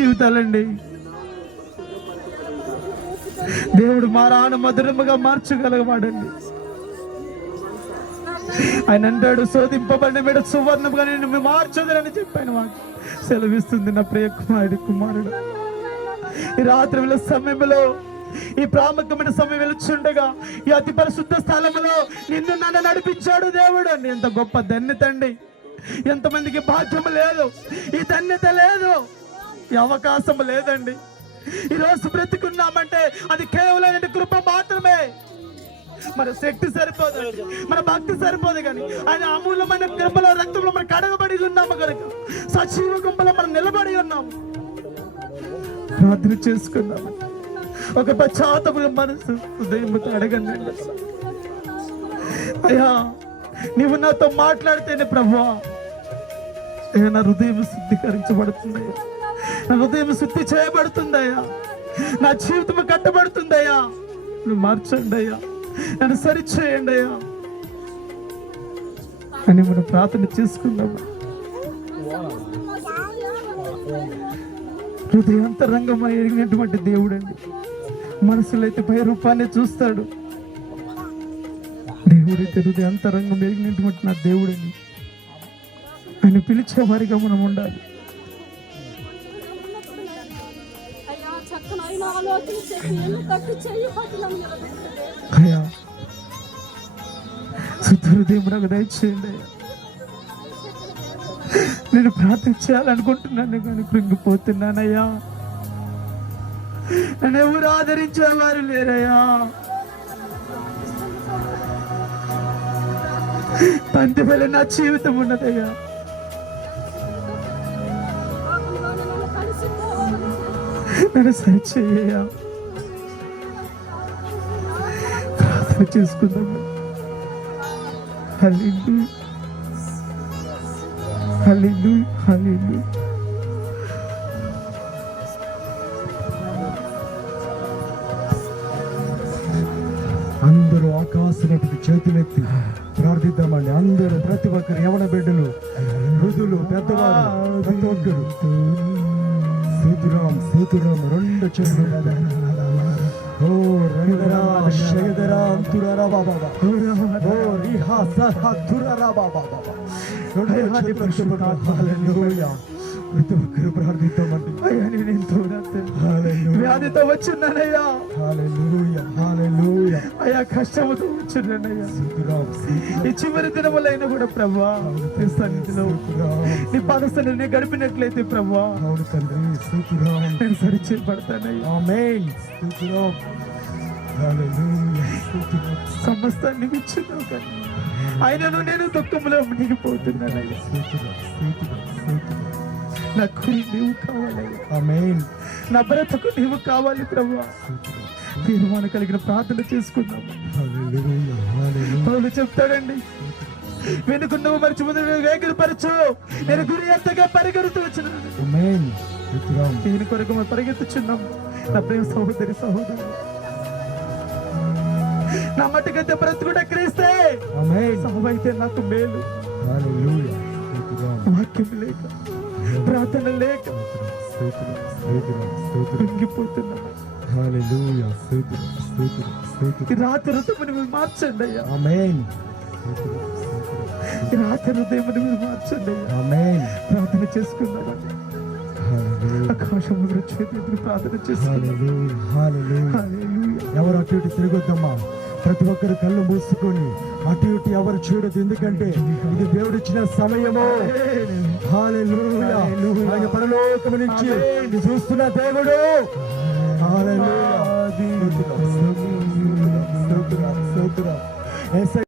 జీవితాలండి. దేవుడు మా రాను మధురముగా మార్చగలవాడండి. ఆయన అంటాడు, శోధింపబడిన మీద సువర్ణముగా నేను మార్చదని చెప్పాను. వాడు సెలవిస్తుంది నా ప్రియ కుమారుడు. ఈ రాత్రి సమయంలో, ఈ ప్రాముఖ్యమైన సమయం వెలుచుండగా, ఈ అతి పరిశుద్ధ స్థలంలో నిన్ను నన్ను నడిపించాడు దేవుడు. అని ఎంత గొప్ప ధన్యత అండి. ఎంతమందికి భాగ్యం లేదు, ఈ ధన్యత లేదు, ఈ అవకాశం లేదండి. ఈరోజు బ్రతికున్నామంటే అది కేవలం కృప మాత్రమే. మన శక్తి సరిపోదు, మన భక్తి సరిపోదు, కానీ ఆయన అమూల్యమైన కృపలో రక్తంలో మనం కడగబడి ఉన్నాము కనుక సజీవ గుంపలో మనం నిలబడి ఉన్నాము. ప్రార్థన చేసుకున్నాము. ఒక పశ్చాత్తముల మనసు హృదయంతో అడగండి. అయ్యా, నీవు నాతో మాట్లాడితేనే ప్రభువా నా హృదయం శుద్ధీకరించబడుతుందయ్యా, నా హృదయం శుద్ధి చేయబడుతుందయ్యా, నా జీవితం కట్టబడుతుందయ్యా. నువ్వు మార్చండి అయ్యా, నన్ను సరిచేయండి అయ్యా అని మనం ప్రార్థన చేసుకుందాం. హృదయాంతరంగం ఎరిగినటువంటి దేవుడు అండి. మనసులో అయితే పై రూపాన్ని చూస్తాడు. దేవుడైతే హృదయాంతరంగం ఎరిగినటువంటి నా దేవుడని ఆయన పిలిచే వారిగా మనం ఉండాలి. అయ్యా, శుద్ధ హృదయం నాకు దయచేయండి. నేను ప్రార్థన చేయాలనుకుంటున్నాను కానీ కృంగిపోతున్నానయ్యా. నన్ను ఎవరు ఆదరించేవారు లేరయ్యా. పంటి వల్ల నా జీవితం ఉన్నదయ్యా. నన్ను సరిచేయ్యా. ప్రార్థన చేసుకుందాం. హల్లెలూయా, హల్లెలూయా, హల్లెలూయా. అందరూ ఆకాశనటికి చేతులెత్తి ప్రార్థిద్దామండి. అందరూ, ప్రతి ఒక్కరు, యవన బిడ్డలు, వృద్ధులు, పెద్దవారు, ప్రతి ఒక్కరు సేతురాం సేతురాం రెండు చేతులు. ఓ రంగరా శగదరా అంతురారా బాబా, ఓ రిహా సహా తురారా బాబా. హల్లెలూయా. ప్రతి ఒక్కరు ప్రార్థిద్దామండి. అయ్యా, నేను ఎంతో వ్యాధితో వచ్చిన్నానయ్యా. హల్లెలూయా, హల్లెలూయా. అయ్యా, కష్టముతో వచ్చిన్నానయ్యా. సేతురాం ఈ చివరి దినములైనా కూడా ప్రభువా నీ సన్నిధిలో నీ పాదసన్నిధిని గడిపినట్లయితే ప్రభువా అవును తండ్రి, సేతురాం నేను సరిచేయబడతానయ్యా. ఆమేన్. సేతురాం, హల్లెలూయా. సేతురాం సమస్తాన్ని ఇచ్చినావు కానీ ఆయనను నేను దుఃఖంలో మునిగిపోతున్నానయ్యా. సేతురాం, సేతురాం, సేతురాం. నా గురి నీవు కావాలయ్యా. ఆమేన్. నా బ్రతుకు నీవు కావాలి ప్రభువా. తీర్మానం కలిగిన ప్రార్థన చేసుకుందాము. హల్లెలూయా, హల్లెలూయా. పౌలు చెప్తాడండి, వెనుకున్నవు మరిచి ముందు వేగిరపరచు, నేను గురి ఎంతగా పరిగెడుతూ వచ్చినాను. ఆమేన్. సేతురాం. దీని కొరకు మనం పరిగెత్తుచున్నాం. నా ప్రేమ సహోదరి సహోదరు, నా మట్టుకైతే బ్రతుకుట క్రీస్తే, ఆమేన్. సహమైతే నాకు మేలు. హల్లెలూయా. సేతురాం. వాక్యం లేక, ప్రార్థన లేక సేతురాం, సేతురాం, సేతురాం. కృంగిపోతున్నా. హల్లెలూయా. సేతురాం, సేతురాం, సేతురాం. ఈ రాత్రి హృదయముని మీరు మార్చండి అయ్యా. ఆమేన్. ఈ రాత్రి హృదయముని మీరు మార్చండి అయ్యా. ఆమేన్. ప్రార్థన చేసుకుందామండి. హల్లెలూయా, ఆకాశములో చేతులు ప్రార్థన చేసుకుందాం. హల్లెలూయా, హల్లెలూయా. హల్లెలూయా. ఎవరు అటు ఇటు తిరగొద్దమ్మా. ప్రతి ఒక్కరు కళ్ళు మూసుకొని అటు ఇటు ఎవరు చూడదు, ఎందుకంటే ఇది దేవుడిచ్చిన సమయము. హల్లెలూయా. ఆయన పరలోకము నుంచి ఇది చూస్తున్న దేవుడు. హల్లెలూయా. స్తోత్రం, స్తోత్రం, స్తోత్రం.